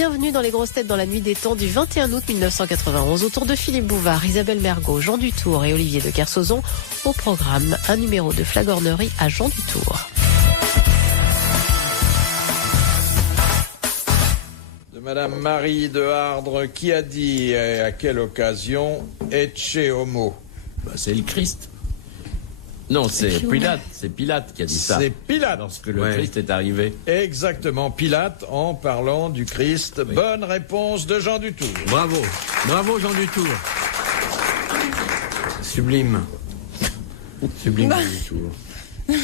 Bienvenue dans les grosses têtes dans la nuit des temps du 21 août 1991. Autour de Philippe Bouvard, Isabelle Mergot, Jean Dutour et Olivier de Kersauzon. Au programme, un numéro de flagornerie à Jean Dutour. De Madame Marie de Hardre, qui a dit et à quelle occasion Ecce homo? C'est le Christ. Non, c'est Pilate. C'est Pilate qui a dit ça. C'est Pilate. Lorsque le Christ est arrivé. Exactement, Pilate en parlant du Christ. Oui. Bonne réponse de Jean Dutour. Bravo. Bravo Jean Dutour. Sublime. Sublime Jean Dutour.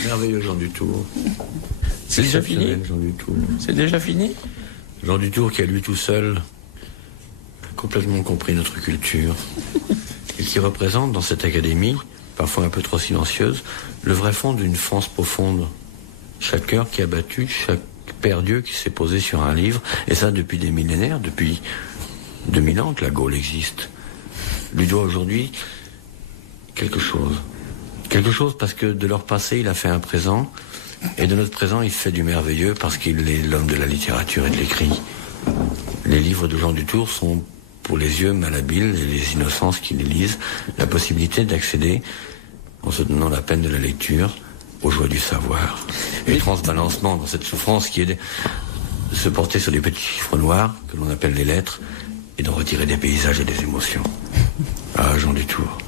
Merveilleux Jean Dutour. C'est déjà fini Jean Dutour. C'est déjà fini Jean Dutour qui, à lui tout seul, a complètement compris notre culture et qui représente dans cette académie, parfois un peu trop silencieuse, le vrai fond d'une France profonde. Chaque cœur qui a battu, chaque père Dieu qui s'est posé sur un livre, et ça depuis des millénaires, depuis 2000 ans que la Gaule existe, lui doit aujourd'hui quelque chose. Quelque chose parce que de leur passé, il a fait un présent, et de notre présent, il fait du merveilleux parce qu'il est l'homme de la littérature et de l'écrit. Les livres de Jean Dutour sont, pour les yeux malhabiles et les innocences qui les lisent, la possibilité d'accéder, en se donnant la peine de la lecture, aux joies du savoir. Et transbalancement dans cette souffrance qui est de se porter sur des petits chiffres noirs, que l'on appelle les lettres, et d'en retirer des paysages et des émotions. Ah, Jean Dutour.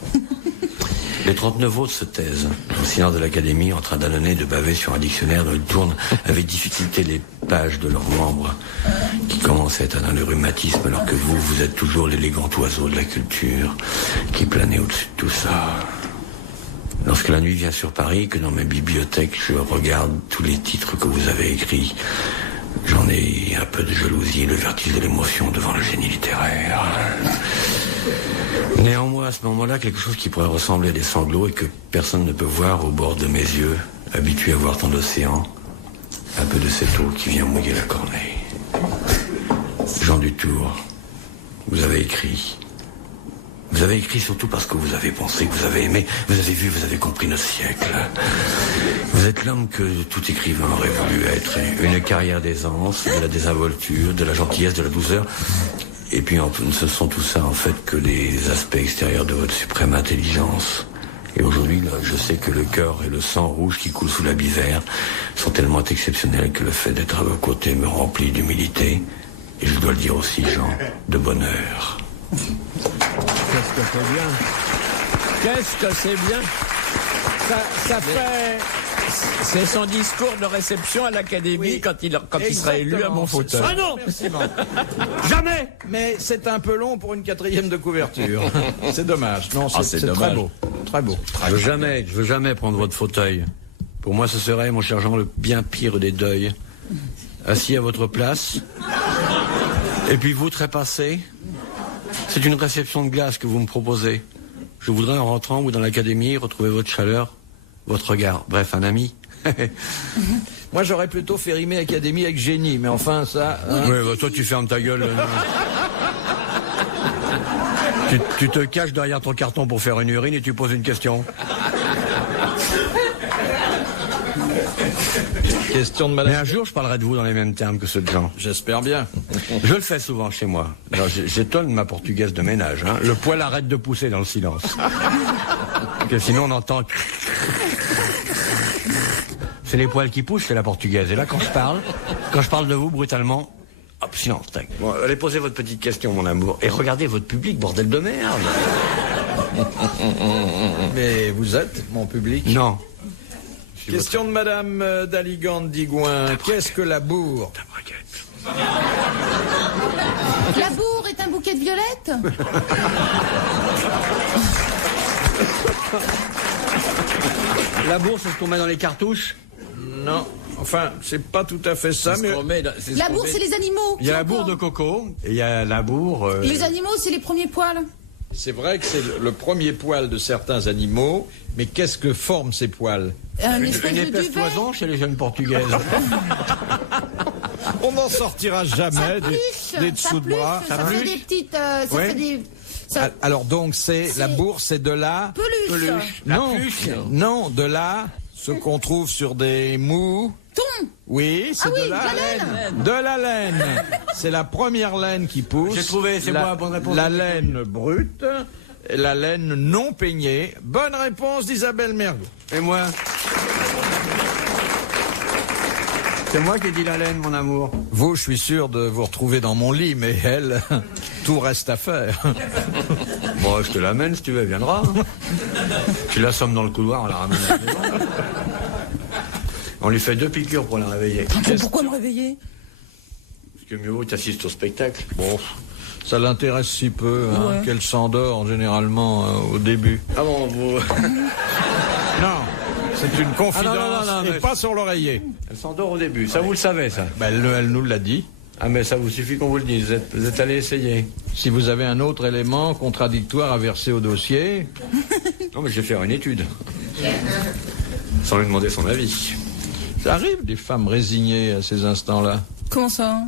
Les 39 autres se taisent, au silence de l'Académie, en train d'annoncer, de baver sur un dictionnaire dont ils tournent avec difficulté les pages de leurs membres, qui commencent à être dans le rhumatisme, alors que vous êtes toujours l'élégant oiseau de la culture, qui planez au-dessus de tout ça. Lorsque la nuit vient sur Paris, que dans mes bibliothèques, je regarde tous les titres que vous avez écrits, j'en ai un peu de jalousie, le vertige de l'émotion devant le génie littéraire. Néanmoins, à ce moment-là, quelque chose qui pourrait ressembler à des sanglots et que personne ne peut voir au bord de mes yeux, habitué à voir tant d'océan, un peu de cette eau qui vient mouiller la cornée. Jean Dutour, vous avez écrit. Vous avez écrit surtout parce que vous avez pensé, que vous avez aimé, vous avez vu, vous avez compris notre siècle. Vous êtes l'homme que tout écrivain aurait voulu être. Une carrière d'aisance, de la désinvolture, de la gentillesse, de la douceur. Et puis ce sont tout ça en fait que les aspects extérieurs de votre suprême intelligence. Et aujourd'hui, là, je sais que le cœur et le sang rouge qui coule sous l'habit vert sont tellement exceptionnels que le fait d'être à vos côtés me remplit d'humilité. Et je dois le dire aussi, Jean, de bonheur. Qu'est-ce que c'est bien. Qu'est-ce que c'est bien. Ça fait... C'est son discours de réception à l'Académie quand il sera élu à mon fauteuil. Ah non, jamais. Mais c'est un peu long pour une 4e de couverture. C'est dommage. Non, c'est très beau. Très beau. Je veux jamais prendre votre fauteuil. Pour moi, ce serait, mon cher Jean, le bien pire des deuils. Assis à votre place. Et puis vous, trépassé. C'est une réception de glace que vous me proposez. Je voudrais, en rentrant ou dans l'Académie, retrouver votre chaleur, votre regard. Bref, un ami. Moi, j'aurais plutôt fait rimer Académie avec génie, mais enfin, ça... Hein. Oui, bah, toi, tu fermes ta gueule. tu te caches derrière ton carton pour faire une urine et tu poses une question. Question de madame... Mais un jour, je parlerai de vous dans les mêmes termes que ceux de Jean. J'espère bien. Je le fais souvent chez moi. J'étonne ma portugaise de ménage. Hein. Le poil arrête de pousser dans le silence. Que sinon, on entend... C'est les poils qui poussent, c'est la portugaise. Et là, quand je parle de vous brutalement, hop, silence, tac. Bon, allez poser votre petite question, mon amour. Et regardez votre public, bordel de merde. Mais vous êtes mon public? Non. Question de madame Daligande d'Igouin. Qu'est-ce que la bourre? La bourre est un bouquet de violettes? La bourse, c'est ce qu'on met dans les cartouches? Non. Enfin, c'est pas tout à fait ça, mais... La bourre, c'est les animaux. Il y a la bourre de coco, et il y a la bourre... Les animaux, c'est les premiers poils. C'est vrai que c'est le premier poil de certains animaux, mais qu'est-ce que forment ces poils? Une épaisse toison chez les jeunes portugaises. On n'en sortira jamais des dessous de bras. Ça fait des petites... ça fait des... Ça... Alors donc la bourse, c'est de la... Peluche. Non, de la... Ce qu'on trouve sur des mous... Thon. Oui, c'est de la laine. De la laine. C'est la première laine qui pousse. J'ai trouvé, c'est moi la bonne réponse. La laine brute, la laine non peignée. Bonne réponse d'Isabelle Mergo. Et moi? C'est moi qui ai dit la laine, mon amour. Vous, je suis sûr de vous retrouver dans mon lit, mais elle, tout reste à faire. Bon, je te l'amène si tu veux, viendra. Tu l'assommes dans le couloir, on la ramène à la maison. On lui fait 2 piqûres pour la réveiller. Pourquoi me réveiller? Parce que mieux vaut t'assistes au spectacle. Bon, ça l'intéresse si peu qu'elle s'endort généralement au début. Ah bon, vous... Non, c'est une confidence non, et pas sur l'oreiller. Elle s'endort au début, ça vous le savez, ça? Ben, elle nous l'a dit. Ah mais ça vous suffit qu'on vous le dise, vous êtes allé essayer. Si vous avez un autre élément contradictoire à verser au dossier... Non mais je vais faire une étude. Sans lui demander son avis. Ça arrive des femmes résignées à ces instants-là. Comment ça?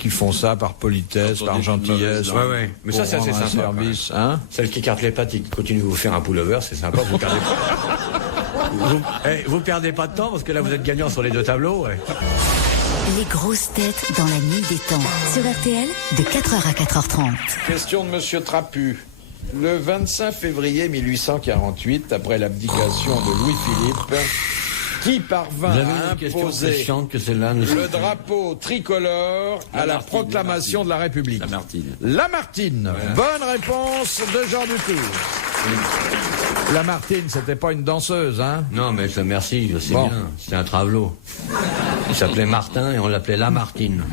Qui font ça par politesse, par gentillesse. Ouais. Mais ça, c'est assez sympa. Service, hein. Celle qui écarte les pattes et qui continue de vous faire un pullover, c'est sympa, vous perdez pas. Vous perdez pas de temps parce que là vous êtes gagnant sur les 2 tableaux. Ouais. Les grosses têtes dans la nuit des temps. Sur RTL, de 4h à 4h30. Question de Monsieur Trapu. Le 25 février 1848, après l'abdication de Louis-Philippe, qui parvint à imposer le drapeau tricolore à la proclamation de la République? Lamartine. Voilà. Bonne réponse de Jean Dutour. Lamartine, c'était pas une danseuse, hein? Non, mais merci, c'est bien. C'était un travelot. Il s'appelait Martin et on l'appelait Lamartine.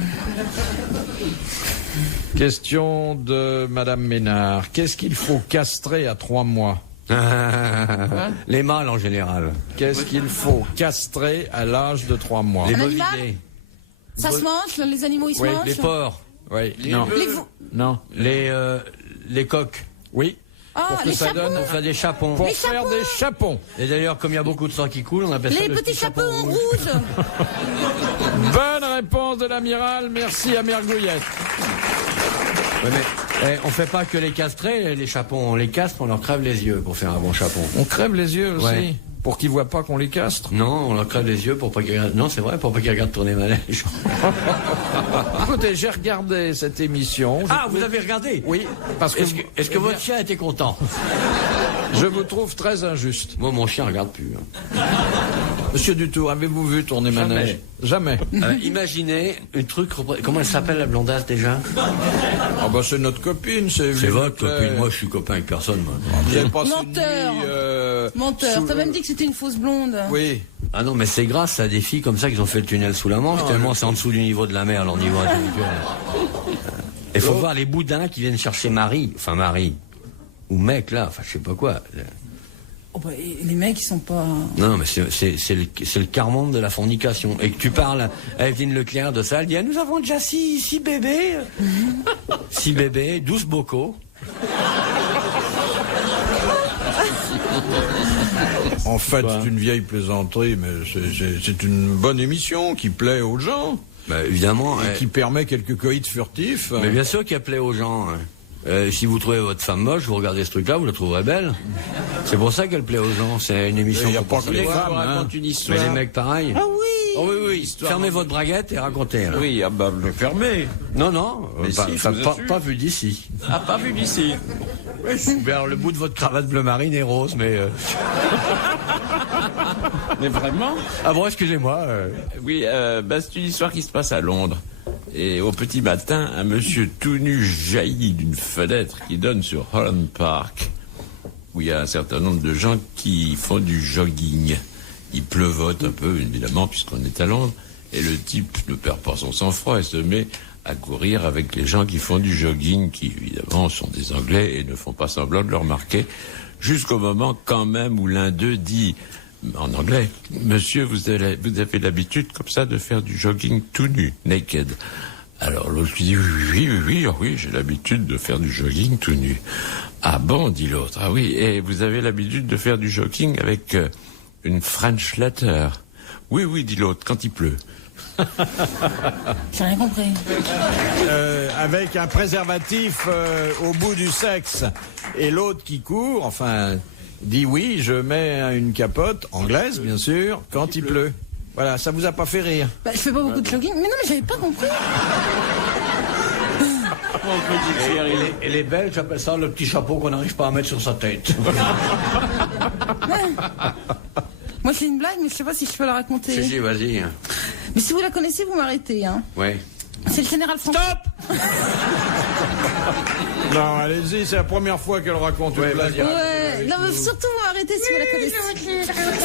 Question de Madame Ménard. Qu'est-ce qu'il faut castrer à 3 mois? Les mâles en général. Qu'est-ce qu'il faut castrer à l'âge de 3 mois? Les bovidés. Ça se mange? Les animaux, ils se mangent? Les porcs. Oui. Non. Les coqs. Oui. Pour que ça donne des chapons. Pour faire des chapons. Et d'ailleurs, comme il y a beaucoup de sang qui coule, on appelle ça les petits chapons rouges. Bonne réponse de l'amiral. Merci à Mergouillette. Ouais, mais on fait pas que les castrer, les chapons. On les castre, on leur crève les yeux pour faire un bon chapon. On crève les yeux aussi? Ouais. Pour qu'ils voient pas qu'on les castre? Non, on leur crève les yeux pour pas qu'ils regardent. Non, c'est vrai, pour pas qu'ils regardent tourner manège. Écoutez, j'ai regardé cette émission. Vous avez regardé? Oui. Parce que est-ce que votre chien était content? Je vous trouve très injuste. Moi, mon chien regarde plus. Monsieur Dutour, avez-vous vu tourner manège? Jamais. Imaginez un truc. Comment elle s'appelle la blondasse déjà? C'est notre copine. C'est votre copine. Moi, je suis copain avec personne. Moi. Vous avez passé Menteur. Une nuit, Menteur. T'as même dit que c'était une fausse blonde. Oui. Ah non, mais c'est grâce à des filles comme ça qu'ils ont fait le tunnel sous la Manche, tellement c'est en dessous du niveau de la mer, leur niveau intellectuel. Il faut voir les boudins qui viennent chercher Marie, ou mec là, je sais pas quoi. Les mecs, ils sont pas... Non, mais c'est le quart-monde de la fornication. Et que tu parles à Evelyne Leclerc de ça, elle dit, nous avons déjà 6 bébés. 6 bébés, 12 bocaux. En fait, c'est une vieille plaisanterie, mais c'est une bonne émission qui plaît aux gens. Évidemment. Et qui permet quelques coïts furtifs. Mais bien sûr qu'elle plaît aux gens. Si vous trouvez votre femme moche, vous regardez ce truc-là, vous la trouverez belle. C'est pour ça qu'elle plaît aux gens. C'est une émission. Il n'y a pas que les femmes, raconte une histoire. Mais les mecs, pareil. Ah oui. Oh oui. Fermez votre braguette et racontez. Alors. Oui, le fermez. Non. Pas vu d'ici. Pas vu d'ici. Alors, le bout de votre cravate bleu marine est rose, mais... Mais vraiment? Ah bon, excusez-moi. Oui, c'est une histoire qui se passe à Londres. Et au petit matin, un monsieur tout nu jaillit d'une fenêtre qui donne sur Holland Park, où il y a un certain nombre de gens qui font du jogging. Il pleuvote un peu, évidemment, puisqu'on est à Londres, et le type ne perd pas son sang-froid et se met à courir avec les gens qui font du jogging, qui évidemment sont des Anglais et ne font pas semblant de le remarquer, jusqu'au moment quand même où l'un d'eux dit... En anglais, monsieur, vous avez l'habitude comme ça de faire du jogging tout nu, naked. Alors l'autre lui dit, oui, j'ai l'habitude de faire du jogging tout nu. Ah bon, dit l'autre, ah oui, et vous avez l'habitude de faire du jogging avec une French letter. Oui, dit l'autre, quand il pleut. J'ai rien compris. Avec un préservatif au bout du sexe. Et l'autre qui court, dit oui, je mets une capote, anglaise bien sûr, quand il pleut. Voilà, ça vous a pas fait rire? Bah, je fais pas beaucoup de jogging. Mais non, mais j'avais pas compris. Et les Belges appellent ça le petit chapeau qu'on n'arrive pas à mettre sur sa tête. Moi, je fais une blague, mais je sais pas si je peux la raconter. Si, vas-y. Mais si vous la connaissez, vous m'arrêtez, hein. Ouais. C'est le général Franco. Stop. Non, allez-y, c'est la première fois qu'elle raconte une blague. Ouais, non, mais surtout vous m'arrêtez si vous la connaissez.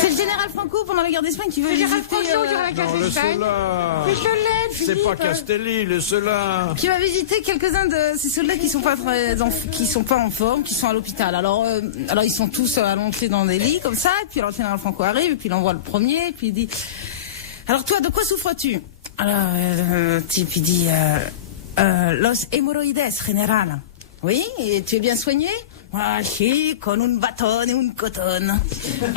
C'est le général Franco pendant la guerre d'Espagne qui veut visiter... Non, le cela. C'est pas Castelli, le cela. Qui va visiter quelques-uns de ces soldats qui sont pas en forme, qui sont à l'hôpital. Alors ils sont tous allongés dans des lits comme ça, et puis alors le général Franco arrive, et puis il envoie le premier, et puis il dit: alors toi, de quoi souffres-tu? Alors, puis il dit: los hemorroides, général. Oui, et tu es bien soigné? Ah, si, con un bâton et un coton.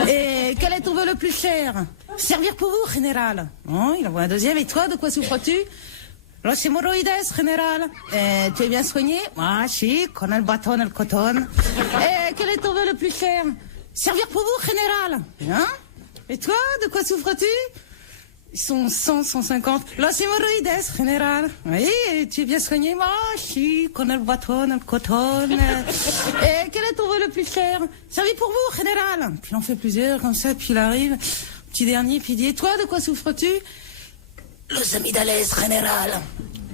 Et quel est ton vœu le plus cher? Servir pour vous, général. Oh, il envoie un deuxième. Et toi, de quoi souffres-tu? Los hemorroides, général. Et tu es bien soigné? Ah, si, con el bâton et le coton. Et quel est ton vœu le plus cher? Servir pour vous, général. Hein? Et toi, de quoi souffres-tu? Ils sont 100, 150. Los hemorroides, général. Oui, et tu es bien soigné? Moi, si, con el bâton, el coton. Et quel est ton vœu le plus cher? Servi pour vous, général. Puis il en fait plusieurs, comme ça, puis il arrive, petit dernier, puis il dit: et toi, de quoi souffres-tu? Los amygdales, général.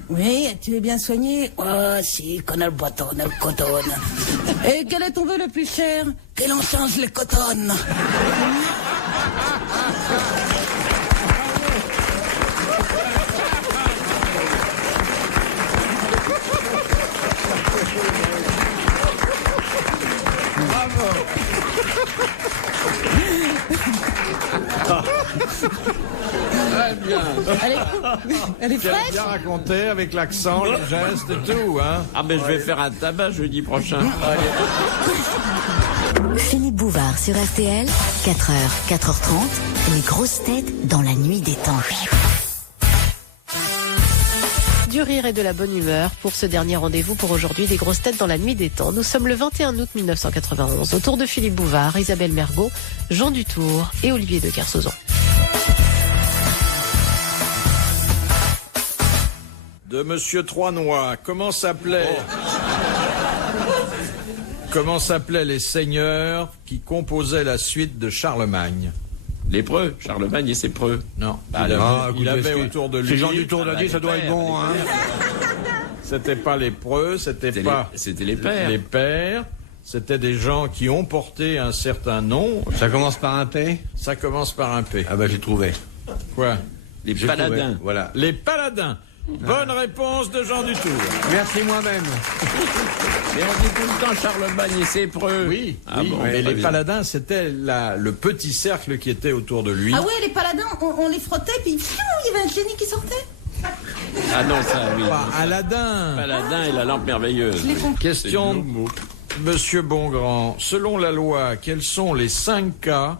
Oui, et tu es bien soigné? Oh, si, con el bâton, el coton. Et quel est ton vœu le plus cher? Que l'on change le coton. Très bien. Elle est fraîche. Bien raconté avec l'accent, les gestes et tout, hein. Ah, mais je vais faire un tabac jeudi prochain. Philippe Bouvard sur RTL, 4h, 4h30, les grosses têtes dans la nuit des temps. Du rire et de la bonne humeur pour ce dernier rendez-vous pour aujourd'hui des grosses têtes dans la nuit des temps. Nous sommes le 21 août 1991, autour de Philippe Bouvard, Isabelle Mergot, Jean Dutour et Olivier de Kersauzon. De Monsieur Troynois, comment s'appelaient les seigneurs qui composaient la suite de Charlemagne? Lépreux, Charlemagne et ses preux. Non, il avait autour de lui... Si Jean Dutour l'a dit, ça doit être bon, hein. C'était pas les preux, c'était les pères. Les pères, c'était des gens qui ont porté un certain nom. Ça commence par un P? Ça commence par un P. Ah bah j'ai trouvé. Quoi? Les paladins. Voilà. Les paladins. Bonne réponse de Jean Dutour. Merci moi-même. Mais on dit tout le temps Charlemagne et ses preux. Oui, Ah oui, bon, mais les bien. paladins, c'était le petit cercle qui était autour de lui. Ah ouais, les paladins, on les frottait, puis il y avait un génie qui sortait. Ah non, ça, oui. Pas Aladin. Paladin et la lampe merveilleuse. Question, C'est le mot. Monsieur Bongrand. Selon la loi, quels sont les 5 cas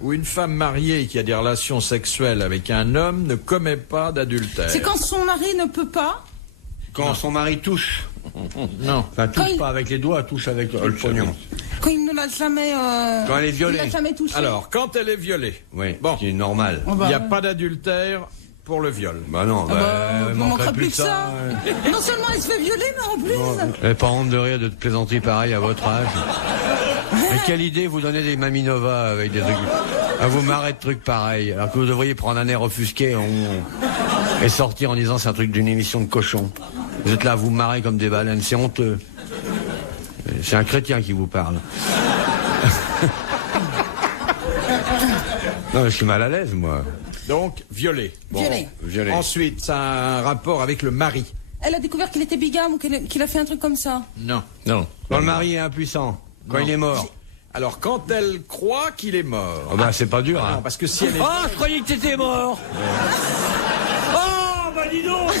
où une femme mariée qui a des relations sexuelles avec un homme ne commet pas d'adultère? C'est quand son mari ne peut pas. Quand son mari touche. Non. Enfin, touche Quand pas avec les doigts, touche avec le pognon. Quand il ne l'a jamais... Quand elle est il violée. l'a jamais touché. Alors, quand elle est violée, Oui, Bon. c'est normal. Oh bah, il n'y a ouais. pas d'adultère pour le viol. Bah non, Ah bah, il on manquerait manquera plus que ça. Non seulement elle se fait violer, mais en plus... Vous n'avez pas honte de rire de te plaisanter pareil à votre âge? Mais quelle idée vous donnez des Maminova avec des trucs... À vous marrer de trucs pareils, alors que vous devriez prendre un air offusqué et sortir en disant c'est un truc d'une émission de cochon. Vous êtes là à vous marrer comme des baleines, c'est honteux. C'est un chrétien qui vous parle. Non, je suis mal à l'aise, moi. Donc, violée. Violée. Violet. Ensuite, ça a un rapport avec le mari. Elle a découvert qu'il était bigame ou qu'il a fait un truc comme ça. Non. Non. Quand le mari est impuissant, quand Non. il est mort. Alors, quand elle croit qu'il est mort. Oh bah c'est pas dur, Non, hein. parce que si elle est... Ah, je croyais que t'étais mort. Oh, bah dis donc.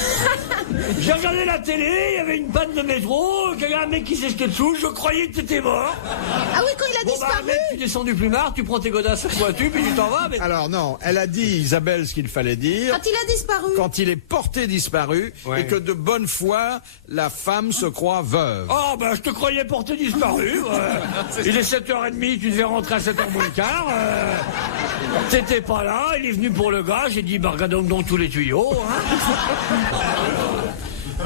J'ai regardé la télé, il y avait une panne de métro, il y a un mec qui s'est jeté dessous, je croyais que t'étais mort. Ah oui, quand il a Bon bah disparu. mec, tu descends du plumard, tu prends tes godasses pointues, puis tu t'en vas. Mais... Alors non, elle a dit, Isabelle, ce qu'il fallait dire. Quand il a disparu. Quand il est porté disparu, Ouais. et que de bonne foi, la femme se croit veuve. Oh bah je te croyais porté disparu. Il est 7h30, tu devais rentrer à 7h moins le quart. T'étais pas là, il est venu pour le gars, j'ai dit, bah regardons donc tous les tuyaux. Hein.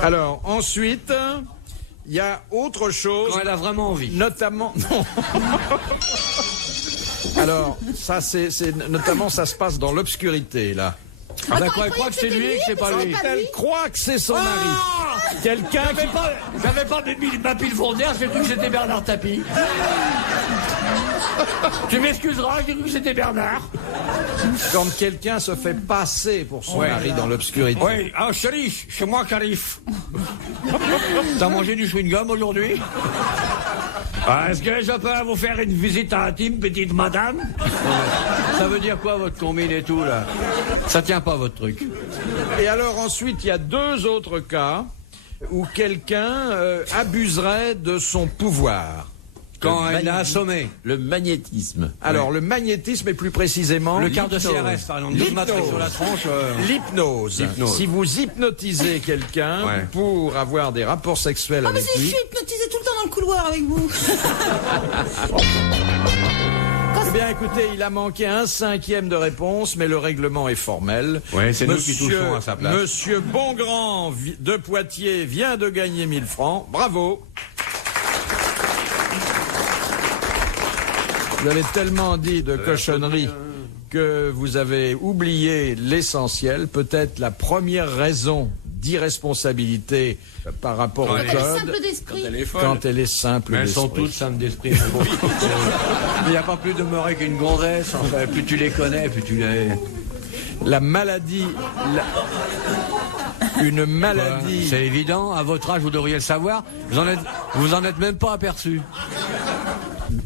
Alors, ensuite, il y a autre chose. Quand elle a vraiment envie. Notamment... Non. Alors, ça, notamment, ça se passe dans l'obscurité, là. Ah d'accord, elle croit que c'est lui et que c'est pas lui. Elle croit que c'est son mari. Quelqu'un qui... J'avais pas ma pile fournière, j'ai cru que c'était Bernard Tapie. Tu m'excuseras, j'ai cru que c'était Bernard. Quand quelqu'un se fait passer pour son mari dans l'obscurité. Oui, ah chérie, c'est moi qui arrive. T'as mangé du chewing-gum aujourd'hui? Est-ce que je peux vous faire une visite intime, petite madame? Ça veut dire quoi votre combine et tout là? Ça tient pas votre truc. Et alors ensuite, il y a 2 autres cas où quelqu'un abuserait de son pouvoir. Quand elle a assommé. Le magnétisme. Alors, le magnétisme est plus précisément... Le quart de CRS, par exemple. L'hypnose. Sur la tronche. L'hypnose. Si vous hypnotisez quelqu'un pour avoir des rapports sexuels avec lui... Ah, mais je suis hypnotisé tout le temps dans le couloir avec vous. Eh bien, écoutez, il a manqué 1/5 de réponse, mais le règlement est formel. Oui, c'est nous qui touchons à sa place. Monsieur Bongrand de Poitiers vient de gagner 1000 francs. Bravo. Vous avez tellement dit de cochonneries que vous avez oublié l'essentiel, peut-être la première raison d'irresponsabilité par rapport au code. Quand elle est simple d'esprit. Quand elle est simple mais elles d'esprit. sont toutes simples d'esprit. Il n'y a pas plus demeuré qu'une gonzesse. Enfin, plus tu les connais, plus tu les... La maladie... Une maladie... C'est évident, à votre âge, vous devriez le savoir. Vous en êtes même pas aperçu.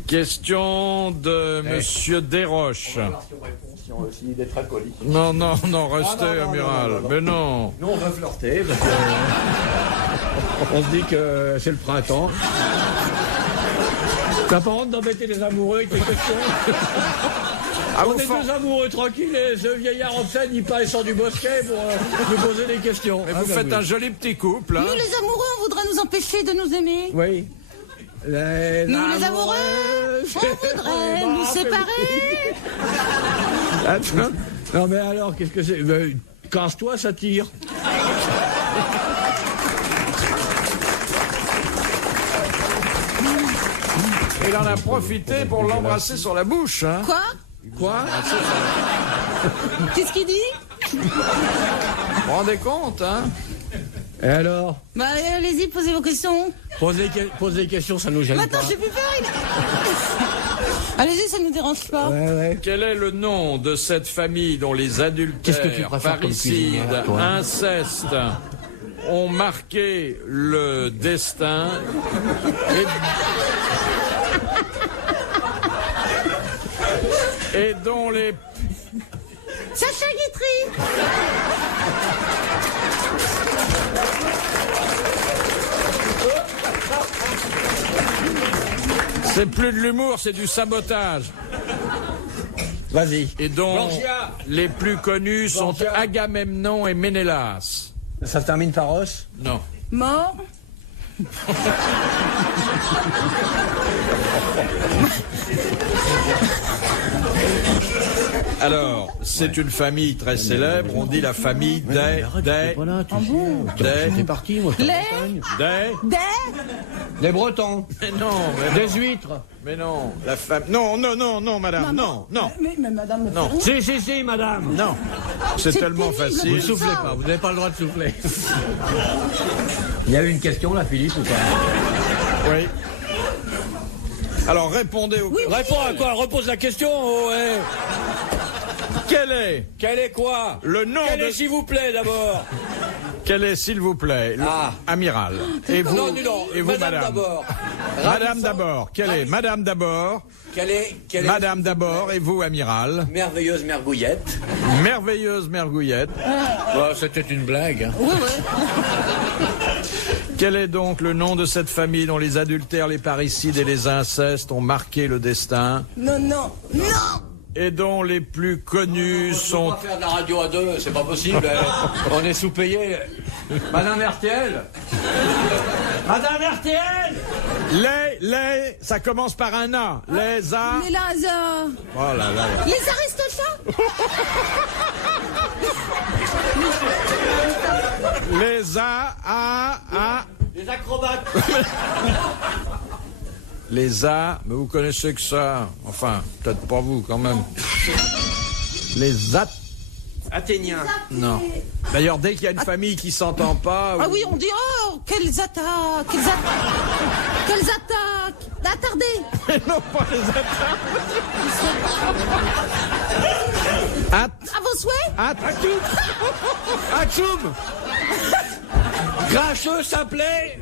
Question de Monsieur Desroches. Non, restez, amiral. Mais non. Nous, on va flirter, parce que on se dit que c'est le printemps. T'as pas honte d'embêter les amoureux avec tes questions? On est 2 amoureux tranquilles et ce vieillard en scène, il passe sur du bosquet pour nous poser des questions. Mais vous faites un joli petit couple. Hein. Nous, les amoureux, on voudrait nous empêcher de nous aimer. Oui. Nous, les amoureux, on voudrait nous séparer. Attends. Non, mais alors, qu'est-ce que c'est? Casse-toi, ça tire. Il en a profité pour l'embrasser sur la bouche. Hein. Quoi? Qu'est-ce qu'il dit? Vous vous rendez compte, hein? Et alors? Bah, allez-y, posez vos questions. Pose des questions, ça nous gêne pas. Maintenant, j'ai plus peur. Allez-y, ça nous dérange pas. Ouais. Quel est le nom de cette famille dont les adultères, parricides, incestes ont marqué le destin et dont les... Sacha Guitry. C'est plus de l'humour, c'est du sabotage. Vas-y. Et dont les plus connus sont Agamemnon et Ménélas. Ça se termine par os? Non. Mort. Alors, c'est une famille très célèbre, on dit la famille des... T'es parti, moi. Les Bretons. Mais non, Des huîtres. mais non, la femme... Non, madame, non. Mais madame... Non. Si, madame. Non, c'est tellement pénible, facile. Vous soufflez pas, vous n'avez pas le droit de souffler. Il y a eu une question là, Philippe, ou pas? Oui. Alors, répondez aux... Réponds à quoi? Repose la question. Quel est Quoi? le nom Quel de... est, s'il vous plaît, d'abord? Quel est, s'il vous plaît, amiral? Et vous, Non, et vous, madame d'abord. Madame d'abord. Quelle est Madame d'abord? Quelle est Madame d'abord, et vous, amiral? merveilleuse mergouillette? Merveilleuse mergouillette. C'était une blague. Hein. Quel est donc le nom de cette famille dont les adultères, les parricides et les incestes ont marqué le destin? Non. Et dont les plus connus sont... On va faire de la radio à 2, c'est pas possible. On est sous-payé. Madame RTL. Madame RTL! Les, ça commence par un A. Les A. Mais là, Oh là là. les Aristochats. Les A. Les acrobates. Les A, mais vous connaissez que ça. Enfin, peut-être pas vous quand même. Les Athéniens. Non. D'ailleurs, dès qu'il y a une famille qui s'entend pas... Ah oui, on dit, oh, quelles attaques. Attardez. non, pas les attaques. À vos souhaits. Atchoum. Grincheux, simplet,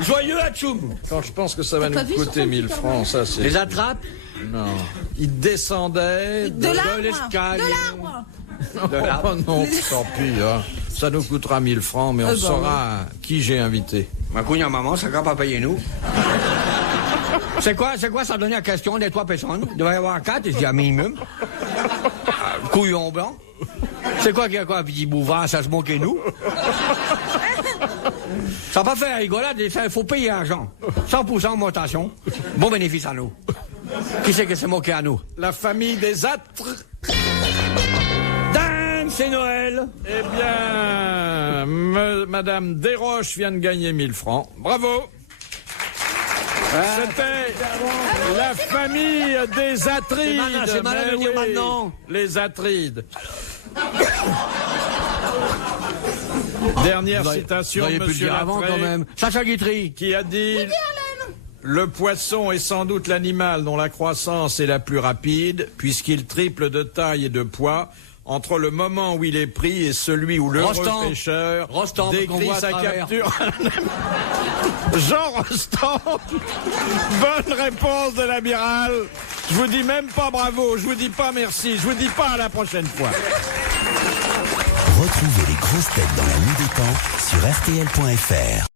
joyeux Atchoum. Quand je pense que ça va nous coûter 1000 francs, ça c'est... Les attrapes. Non. Il descendait De l'escalier. l'arbre. Oh non, tant pis. Hein. Ça nous coûtera 1000 francs, mais on saura qui j'ai invité. Ma couille à maman, ça ne va pas payer nous. C'est quoi ça donnait la question des 3 personnes? Il devait y avoir 4, et je dis à minimum. Couillon blanc. C'est quoi qu'il y a quoi, petit bouvard, ça se moquait nous? Ça va pas faire rigolade, il faut payer l'argent. 100% augmentation. Bon bénéfice à nous. Qui c'est qui s'est moqué à nous? La famille des âtres. Dingue, c'est Noël. Eh bien, Madame Desroches vient de gagner 1000 francs. Bravo. C'était la famille des Atrides. C'est malin de dire maintenant. Les Atrides. Dernière citation de Monsieur avant quand même. Sacha Guitry qui a dit le poisson est sans doute l'animal dont la croissance est la plus rapide puisqu'il triple de taille et de poids entre le moment où il est pris et celui où le pêcheur décrit sa capture. Jean Rostand. Bonne réponse de l'amiral. Je vous dis même pas bravo, je vous dis pas merci, je vous dis pas à la prochaine fois. Retrouvez les grosses têtes dans la nuit des temps sur RTL.fr.